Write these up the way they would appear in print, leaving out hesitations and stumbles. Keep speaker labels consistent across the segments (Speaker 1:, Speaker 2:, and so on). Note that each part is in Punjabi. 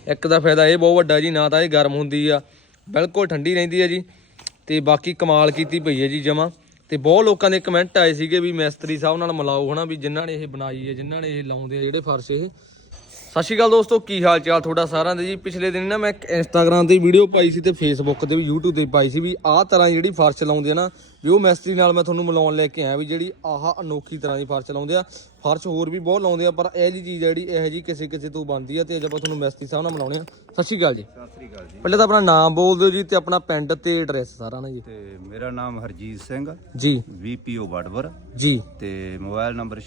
Speaker 1: ਇੱਕ ਦਾ ਫਾਇਦਾ ਇਹ ਬਹੁਤ ਵੱਡਾ ਜੀ, ਨਾ ਤਾਂ ਇਹ ਗਰਮ ਹੁੰਦੀ ਆ, ਬਿਲਕੁਲ ਠੰਡੀ ਰਹਿੰਦੀ ਹੈ ਜੀ। ਤੇ ਬਾਕੀ ਕਮਾਲ ਕੀਤੀ ਪਈ ਹੈ ਜੀ ਜਮਾਂ। ਤੇ ਬਹੁਤ ਲੋਕਾਂ ਦੇ ਕਮੈਂਟ ਆਏ ਸੀਗੇ ਵੀ ਮਿਸਤਰੀ ਸਾਹਿਬ ਨਾਲ ਮਿਲਾਓ ਹਨਾ, ਵੀ ਜਿਨ੍ਹਾਂ ਨੇ ਇਹ ਬਣਾਈ ਹੈ, ਜਿਨ੍ਹਾਂ ਨੇ ਇਹ ਲਾਉਂਦੇ ਆ ਜਿਹੜੇ ਫਰਸ਼ ਇਹ। ਸਤਿ ਸ਼੍ਰੀ ਅਕਾਲ ਦੋਸਤੋ, ਕੀ ਹਾਲ ਚਾਲ ਤੁਹਾਡਾ ਸਾਰਿਆਂ ਦੇ ਜੀ। ਪਿਛਲੇ ਦਿਨ ਨਾ ਮੈਂ ਇੱਕ ਇੰਸਟਾਗ੍ਰਾਮ ਤੇ ਵੀਡੀਓ ਪਾਈ ਸੀ ਤੇ ਫੇਸਬੁੱਕ ਤੇ ਵੀ YouTube ਤੇ ਪਾਈ ਸੀ ਵੀ ਆਹ ਤਰ੍ਹਾਂ ਜਿਹੜੀ ਫਰਸ਼ ਲਾਉਂਦੇ ਆ ਨਾ, ਵੀ ਉਹ ਮਿਸਤਰੀ ਨਾਲ ਮੈਂ ਤੁਹਾਨੂੰ ਮਿਲਾਉਣ ਲੈ ਕੇ ਆਇਆ ਵੀ ਜਿਹੜੀ ਆਹ ਅਨੋਖੀ ਤਰ੍ਹਾਂ ਦੀ ਫਰਸ਼ ਲਾਉਂਦੇ ਆ। ਫਰਸ਼ ਹੋਰ ਵੀ ਬਹੁਤ ਲਾਉਂਦੇ ਆ, ਪਰ ਇਹ ਜੀ ਚੀਜ਼ ਜਿਹੜੀ ਇਹੋ ਜੀ ਕਿਸੇ ਤੋਂ ਬਣਦੀ ਆ। ਤੇ ਅੱਜ ਆਪਾਂ ਤੁਹਾਨੂੰ ਮਿਸਤਰੀ ਸਾਹਿਬ ਨਾਲ ਮਿਲਾਉਣੇ ਆ। ਸਤਿ ਸ਼੍ਰੀ ਅਕਾਲ ਜੀ।
Speaker 2: ਸਤਿ ਸ੍ਰੀ ਅਕਾਲ ਜੀ।
Speaker 1: ਪਹਿਲਾਂ ਤਾਂ ਆਪਣਾ ਨਾਮ ਬੋਲ ਦਿਓ ਜੀ ਤੇ ਆਪਣਾ ਪਿੰਡ ਤੇ ਐਡਰੈਸ ਸਾਰਾ ਨਾ ਜੀ।
Speaker 2: ਤੇ ਮੇਰਾ ਨਾਮ ਹਰਜੀਤ ਸਿੰਘ
Speaker 1: ਜੀ,
Speaker 2: VPO ਵੜਵਰ
Speaker 1: ਜੀ।
Speaker 2: ਤੇ ਮੋਬਾਈਲ ਨੰਬਰ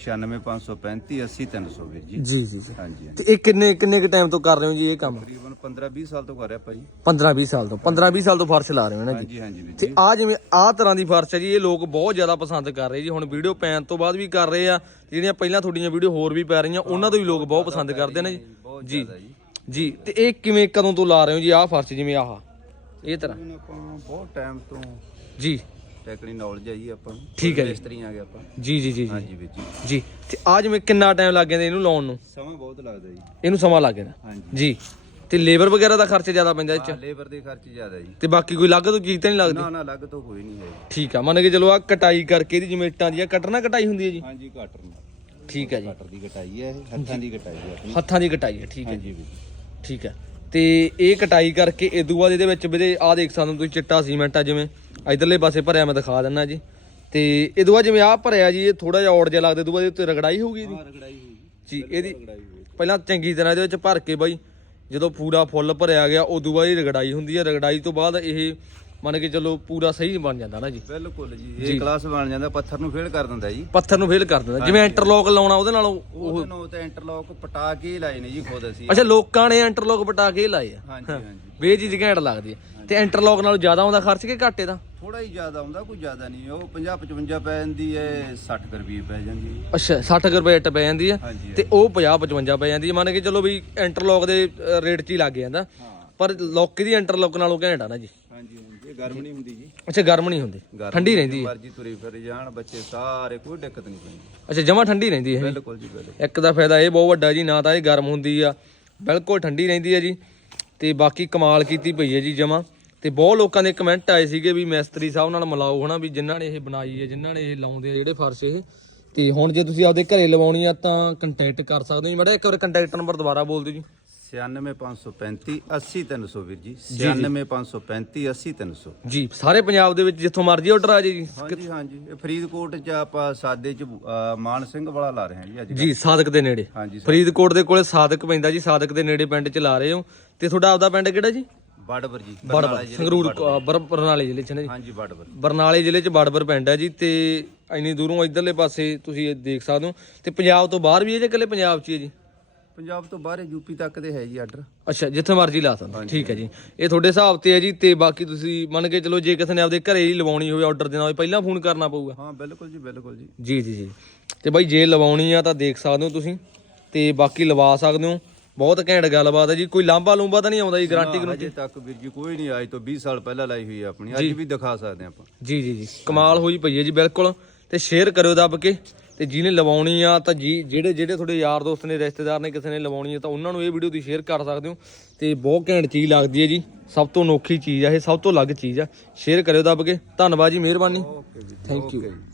Speaker 2: 9655380300 ਵੀਰ ਜੀ।
Speaker 1: ਜੀ ਜੀ ਜੀ।
Speaker 2: ਹਾਂਜੀ
Speaker 1: ਤੇ ਇਹ ਕਿੰਨੇ ਕ ਟਾਈਮ ਤੋਂ ਕਰ ਰਹੇ ਹੋ ਜੀ ਇਹ ਕੰਮ?
Speaker 2: ਤਕਰੀਬਨ 15-20 ਸਾਲ ਤੋਂ ਕਰ ਰਿਹਾ ਭਾਜੀ।
Speaker 1: 15-20 ਸਾਲ ਤੋਂ 15-20 ਸਾਲ ਤੋਂ ਫਰਸ਼ ਲਾ ਰਹੇ ਹੋ ਨਾ ਜੀ।
Speaker 2: ਹਾਂਜੀ ਹਾਂਜੀ ਵੀਰ
Speaker 1: ਤੇ
Speaker 2: ਜੀ।
Speaker 1: ਆ ਜਿਵੇਂ ਆਹ ਤਰ੍ਹਾਂ ਦੀ ਫਰਸ਼ ਹੈ ਜੀ, ਇਹ ਲੋਕ ਬਹੁਤ ਜ਼ਿਆਦਾ ਪਸੰਦ ਕਰ ਰਹੇ ਜੀ। ਹੁਣ ਵੀਡੀਓ ਪੈਣ ਤੋਂ ਬਾਅਦ ਵੀ ਕਰ ਰਹੇ ਆ, ਜਿਹੜੀਆਂ ਪਹਿਲਾਂ ਤੁਹਾਡੀਆਂ ਵੀਡੀਓ ਹੋਰ ਵੀ ਪੈ ਰਹੀਆਂ ਉਹਨਾਂ ਤੋਂ ਵੀ ਲੋਕ ਬਹੁਤ ਪਸੰਦ ਕਰਦੇ ਨੇ
Speaker 2: ਬਹੁਤ
Speaker 1: ਜੀ।
Speaker 2: ਜ਼ਿਆਦਾ ਜੀ।
Speaker 1: ਜੀ, ਤੇ ਇਹ ਕਿਵੇਂ ਕਦੋਂ ਤੋਂ ਲਾ ਰਹੇ ਹੋ ਜੀ ਆਹ ਫਰਸ਼, ਜਿਵੇਂ ਆਹ ਇਹ ਤਰ੍ਹਾਂ?
Speaker 2: ਆਪਾਂ ਬਹੁਤ ਟਾਈਮ ਤੋਂ
Speaker 1: ਜੀ,
Speaker 2: ਟੈਕਨੀ ਨੌਲੇਜ ਹੈ ਜੀ ਆਪਾਂ ਨੂੰ।
Speaker 1: ਠੀਕ ਹੈ ਜੀ।
Speaker 2: ਮਿਸਤਰੀ ਆ ਗਏ ਆਪਾਂ।
Speaker 1: ਜੀ ਜੀ ਜੀ ਜੀ
Speaker 2: ਹਾਂਜੀ ਵੀਰ ਜੀ।
Speaker 1: ਜੀ। ਤੇ ਆ ਜਿਵੇਂ ਕਿੰਨਾ ਟਾਈਮ ਲੱਗ ਜਾਂਦਾ ਇਹਨੂੰ ਲਾਉਣ ਨੂੰ?
Speaker 2: ਸਮਾਂ ਬਹੁਤ ਲੱਗਦਾ ਜੀ।
Speaker 1: ਇਹਨੂੰ ਸਮਾਂ ਲੱਗ ਜਾਂਦਾ
Speaker 2: ਹਾਂਜੀ।
Speaker 1: ਜੀ। ਤੇ ਲੇਬਰ ਵਗੈਰਾ ਦਾ ਖਰਚ ਜ਼ਿਆਦਾ ਪੈਂਦਾ ਇਹ ਚ?
Speaker 2: ਲੇਬਰ ਦੇ ਖਰਚ ਜ਼ਿਆਦਾ ਜੀ।
Speaker 1: ਤੇ ਬਾਕੀ ਕੋਈ ਅਲੱਗ ਤੋਂ ਚੀਜ਼ ਤਾਂ ਨਹੀਂ ਲੱਗਦੀ?
Speaker 2: ਨਾ ਨਾ, ਅਲੱਗ ਤੋਂ ਕੋਈ ਨਹੀਂ ਹੈ ਜੀ।
Speaker 1: ਠੀਕ ਆ, ਮੰਨ ਕੇ ਚਲੋ ਆ ਕਟਾਈ ਕਰਕੇ ਇਹਦੀ ਜਿਵੇਂ ਇੱਟਾਂ ਦੀ ਆ ਕਟਰ ਨਾਲ ਕਟਾਈ ਹੁੰਦੀ ਹੈ ਜੀ?
Speaker 2: ਹਾਂਜੀ, ਕਟਰ
Speaker 1: ਠੀਕ ਹੈ ਜੀ।
Speaker 2: ਕਟਰ ਦੀ ਕਟਾਈ ਹੈ ਇਹ, ਹੱਥਾਂ ਦੀ ਕਟਾਈ ਹੈ ਆਪਣੀ।
Speaker 1: ਹੱਥਾਂ ਦੀ ਕਟਾਈ ਹੈ, ਠੀਕ ਹੈ
Speaker 2: ਹਾਂਜੀ ਵੀਰ ਜੀ।
Speaker 1: ਠੀਕ ਹੈ। ਤੇ ਇਹ ਕਟਾਈ ਕਰਕੇ ਇਦੋਂ ਬਾਅਦ ਇਹਦੇ ਵਿੱਚ ਵੀਰੇ ਆਹ ਦੇਖ ਸਕਦੇ ਹੋ ਤੁਸੀਂ, ਚਿੱਟਾ ਸੀਮੈਂਟ ਆ ਜਿਵੇਂ ਇਧਰਲੇ ਪਾਸੇ ਭਰਿਆ, ਮੈਂ ਦਿਖਾ ਦਿੰਦਾ ਜੀ। ਤੇ ਇਦੋਂ ਬਾਅਦ ਜਿਵੇਂ ਆਹ ਭਰਿਆ ਜੀ, ਇਹ ਥੋੜਾ ਜਿਹਾ ਔੜ ਜਿਹਾ ਲੱਗਦਾ, ਇਦੋਂ ਬਾਅਦ ਇਹਦੇ ਉੱਤੇ ਰਗੜਾਈ ਹੋਊਗੀ ਇਹਦੀ?
Speaker 2: ਹਾਂ, ਰਗੜਾਈ ਹੋਊਗੀ
Speaker 1: ਜੀ। ਇਹਦੀ
Speaker 2: ਰਗੜਾਈ ਹੋਊਗੀ।
Speaker 1: ਪਹਿਲਾਂ ਚੰਗੀ ਤਰ੍ਹਾਂ ਇਹਦੇ ਵਿੱਚ ਭਰ ਕੇ ਬਾਈ, ਜਦੋਂ ਪੂਰਾ ਫੁੱਲ ਭਰਿਆ ਗਿਆ ਉਦੋਂ ਬਾਅਦ ਇਹ ਰਗੜਾਈ ਹੁੰਦੀ ਹੈ। ਰਗੜਾਈ ਤੋਂ ਬਾਅਦ ਇਹ ਮੰਨ ਕੇ ਚਲੋ ਪੂਰਾ ਸਹੀ ਬਣ ਜਾਂਦਾ ਨਾ ਜੀ।
Speaker 2: ਬਿਲਕੁਲ ਜੀ, ਇਹ ਕਲਾਸ ਬਣ ਜਾਂਦਾ, ਪੱਥਰ ਨੂੰ ਫੇਲ ਕਰ ਦਿੰਦਾ ਜੀ।
Speaker 1: ਪੱਥਰ ਨੂੰ ਫੇਲ ਕਰ ਦਿੰਦਾ, ਜਿਵੇਂ ਇੰਟਰਲੌਕ ਲਾਉਣਾ ਉਹਦੇ ਨਾਲ
Speaker 2: ਉਹਦੇ ਨੂੰ ਤੇ ਇੰਟਰਲੌਕ ਪਟਾ ਕੇ ਹੀ ਲਾਏ ਨੇ ਜੀ ਖੁਦ ਅਸੀਂ।
Speaker 1: ਅੱਛਾ, ਲੋਕਾਂ ਨੇ ਇੰਟਰਲੌਕ ਪਟਾ ਕੇ ਲਾਏ ਆ?
Speaker 2: ਹਾਂਜੀ ਹਾਂਜੀ।
Speaker 1: ਵੇ ਚੀਜ਼ ਘੈਂਟ ਲੱਗਦੀ ਹੈ। ਤੇ ਇੰਟਰਲੌਕ ਨਾਲੋਂ ਜ਼ਿਆਦਾ ਆਉਂਦਾ ਖਰਚ ਕਿ ਘੱਟ ਇਹਦਾ?
Speaker 2: ਥੋੜਾ ਹੀ ਜ਼ਿਆਦਾ ਆਉਂਦਾ, ਕੋਈ ਜ਼ਿਆਦਾ ਨਹੀਂ। ਉਹ 50-55 ਪੈ ਜਾਂਦੀ ਹੈ, 60 ਰੁਪਏ ਪੈ ਜਾਂਦੀ ਹੈ।
Speaker 1: ਅੱਛਾ, 60 ਰੁਪਏ ਇੱਟ ਪੈ ਜਾਂਦੀ ਹੈ
Speaker 2: ਹਾਂਜੀ।
Speaker 1: ਤੇ ਉਹ 50-55 ਪੈ ਜਾਂਦੀ ਹੈ। ਮੰਨ ਕੇ ਚਲੋ ਵੀ ਇੰਟਰਲੌਕ ਦੇ ਰੇਟ 'ਚ ਹੀ ਲੱਗ ਜਾਂਦਾ, ਪਰ ਲੋਕੀ ਦੀ ਇੰਟਰਲੌਕ ਨਾਲੋਂ ਘੈਂਟ ਆ ਨਾ ਜੀ।
Speaker 2: ਹਾਂਜੀ ਹਾਂਜੀ। ਇਹ ਗਰਮ ਨਹੀਂ ਹੁੰਦੀ ਜੀ।
Speaker 1: ਅੱਛਾ, ਗਰਮ ਨਹੀਂ ਹੁੰਦੀ, ਠੰਡੀ ਰਹਿੰਦੀ ਹੈ।
Speaker 2: ਮਰਜੀ ਤੁਰੇ ਫਿਰ ਜਾਣ ਬੱਚੇ ਸਾਰੇ, ਕੋਈ ਦਿੱਕਤ ਨਹੀਂ ਪੈਂਦੀ।
Speaker 1: ਅੱਛਾ, ਜਮਾਂ ਠੰਡੀ ਰਹਿੰਦੀ ਹੈ।
Speaker 2: ਬਿਲਕੁਲ ਜੀ ਬਿਲਕੁਲ।
Speaker 1: ਇੱਕ ਦਾ ਫਾਇਦਾ ਇਹ ਬਹੁਤ ਵੱਡਾ ਜੀ, ਨਾ ਤਾਂ ਇਹ ਗਰਮ ਹੁੰਦੀ ਆ, ਬਿਲਕੁਲ ਠੰਡੀ ਰਹਿੰਦੀ ਹੈ ਜੀ। ਤੇ ਬਾਕੀ ਕਮਾਲ ਕੀਤੀ ਪਈ ਹੈ ਜੀ ਜਮਾਂ। ਤੇ ਬਹੁਤ ਲੋਕਾਂ ਦੇ ਕਮੈਂਟ ਆਏ ਸੀਗੇ ਵੀ ਮਿਸਤਰੀ ਸਾਹਿਬ ਨਾਲ ਮਿਲਾਓ ਹਨਾ, ਵੀ ਜਿਨ੍ਹਾਂ ਨੇ ਇਹ ਬਣਾਈ ਹੈ, ਜਿਨ੍ਹਾਂ ਨੇ ਇਹ ਲਾਉਂਦੇ ਆ ਜਿਹੜੇ ਫਰਸ਼ ਇਹ। ਤੇ ਹੁਣ ਜੇ ਤੁਸੀਂ ਆਪਦੇ ਘਰੇ ਲਵਾਉਣੀ ਆ ਤਾਂ ਕੰਟੈਕਟ ਕਰ ਸਕਦੇ ਹੋ ਜੀ। ਮੈਡਮ ਇੱਕ ਵਾਰ ਕੰਟੈਕਟ ਨੰਬਰ ਦੁਬਾਰਾ ਬੋਲ ਦਿਓ ਜੀ।
Speaker 2: 9655380300 ਵੀਰ ਜੀ। 9655380300
Speaker 1: ਜੀ। ਸਾਰੇ ਪੰਜਾਬ ਦੇ ਵਿੱਚ ਜਿੱਥੋਂ ਮਰਜ਼ੀ ਆਰਡਰ ਆ ਜੇ ਜੀ?
Speaker 2: ਹਾਂਜੀ ਹਾਂਜੀ। ਇਹ ਫਰੀਦਕੋਟ ਚ ਆਪਾਂ ਸਾਦੇ ਚ ਮਾਨ ਸਿੰਘ ਵਾਲਾ ਲਾ ਰਹੇ ਹਾਂ ਜੀ ਅੱਜ।
Speaker 1: ਜੀ, ਸਾਦਕ ਦੇ ਨੇੜੇ।
Speaker 2: ਹਾਂਜੀ।
Speaker 1: ਫਰੀਦਕੋਟ ਦੇ ਕੋਲੇ ਸਾਦਕ ਪੈਂਦਾ ਜੀ, ਸਾਦਕ ਦੇ ਨੇੜੇ ਪਿੰਡ ਚ ਲਾ ਰਹੇ ਹੋ। ਤੇ ਤੁਹਾਡਾ ਆਪਦਾ ਪਿੰਡ ਕਿਹੜਾ ਜੀ?
Speaker 2: ਵੜਵਰ ਜੀ।
Speaker 1: ਬੜਬਰ, ਸੰਗਰੂਰ, ਬਰਨਾਲੇ ਜ਼ਿਲ੍ਹੇ ਚ ਨਾ ਜੀ?
Speaker 2: ਹਾਂਜੀ, ਵੜਵਰ।
Speaker 1: ਬਰਨਾਲੇ ਜ਼ਿਲ੍ਹੇ ਚ ਬੜਬਰ ਪਿੰਡ ਹੈ ਜੀ। ਤੇ ਇੰਨੀ ਦੂਰੋਂ ਇਧਰਲੇ ਪਾਸੇ ਤੁਸੀਂ ਇਹ ਦੇਖ ਸਕਦੇ ਹੋ। ਤੇ ਪੰਜਾਬ ਤੋਂ ਬਾਹਰ ਵੀ ਹੈ ਜਾਂ ਇਕੱਲੇ ਪੰਜਾਬ ਚ ਹੀ ਹੈ ਜੀ?
Speaker 2: ਪੰਜਾਬ ਤੋਂ ਬਾਹਰ ਯੂਪੀ ਤੱਕ ਦੇ ਹੈ ਜੀ ਆਰਡਰ।
Speaker 1: ਅੱਛਾ, ਜਿੱਥੇ ਮਰਜ਼ੀ ਲਾ ਸਕਦੇ। ਠੀਕ ਹੈ ਜੀ। ਇਹ ਤੁਹਾਡੇ ਹਿਸਾਬ ਤੇ ਹੈ ਜੀ। ਤੇ ਬਾਕੀ ਤੁਸੀਂ ਮੰਨ ਕੇ ਚਲੋ ਜੇ ਕਿਸੇ ਨੇ ਆਪਦੇ ਘਰੇ ਹੀ ਲਵਾਉਣੀ ਹੋਵੇ, ਆਰਡਰ ਦੇਣਾ ਹੋਵੇ, ਪਹਿਲਾਂ ਫੋਨ ਕਰਨਾ ਪਊਗਾ?
Speaker 2: ਹਾਂ ਬਿਲਕੁਲ ਜੀ ਬਿਲਕੁਲ ਜੀ।
Speaker 1: ਜੀ ਜੀ ਜੀ। ਤੇ ਬਾਈ ਜੇ ਲਵਾਉਣੀ ਆ ਤਾਂ ਦੇਖ ਸਕਦੇ ਹੋ ਤੁਸੀਂ, ਤੇ ਬਾਕੀ ਲਵਾ ਸਕਦੇ ਹੋ। ਬਹੁਤ ਘੈਂਟ ਗੱਲਬਾਤ ਹੈ ਜੀ। ਕੋਈ ਲਾਂਭਾ ਲੂੰਬਾ ਤਾਂ ਨਹੀਂ ਆਉਂਦਾ ਜੀ? ਗਾਰੰਟੀ
Speaker 2: ਅਜੇ ਤੱਕ ਵੀਰ ਜੀ ਕੋਈ ਨਹੀਂ, ਅੱਜ ਤੋਂ 20 ਸਾਲ ਪਹਿਲਾਂ ਲਾਈ ਹੋਈ ਹੈ ਆਪਣੀ, ਅੱਜ ਵੀ ਦਿਖਾ ਸਕਦੇ ਆਪਾਂ।
Speaker 1: ਜੀ ਜੀ ਜੀ। ਕਮਾਲ ਹੋਈ ਪਈ ਹੈ ਜੀ ਬਿਲਕੁਲ। ਤੇ ਸ਼ੇਅਰ ਕਰਿਓ ਦੱਬ ਕੇ। ਤੇ ਜਿਹਨੇ ਲਵਾਉਣੀ ਆ ਤਾਂ ਜੀ, ਜਿਹੜੇ ਤੁਹਾਡੇ ਯਾਰ ਦੋਸਤ ਨੇ, ਰਿਸ਼ਤੇਦਾਰ ਨੇ, ਕਿਸੇ ਨੇ ਲਵਾਉਣੀ ਆ ਤਾਂ ਉਹਨਾਂ ਨੂੰ ਇਹ ਵੀਡੀਓ ਤੁਸੀਂ ਸ਼ੇਅਰ ਕਰ ਸਕਦੇ ਹੋ। ਤੇ ਬਹੁਤ ਘੈਂਟ ਚੀਜ਼ ਲੱਗਦੀ ਹੈ ਜੀ, ਸਭ ਤੋਂ ਅਨੋਖੀ ਚੀਜ਼ ਆ ਇਹ, ਸਭ ਤੋਂ ਅਲੱਗ ਚੀਜ਼ ਆ। ਸ਼ੇਅਰ ਕਰਿਓ ਦੱਬ ਕੇ। ਧੰਨਵਾਦ ਜੀ, ਮਿਹਰਬਾਨੀ, ਥੈਂਕ ਯੂ।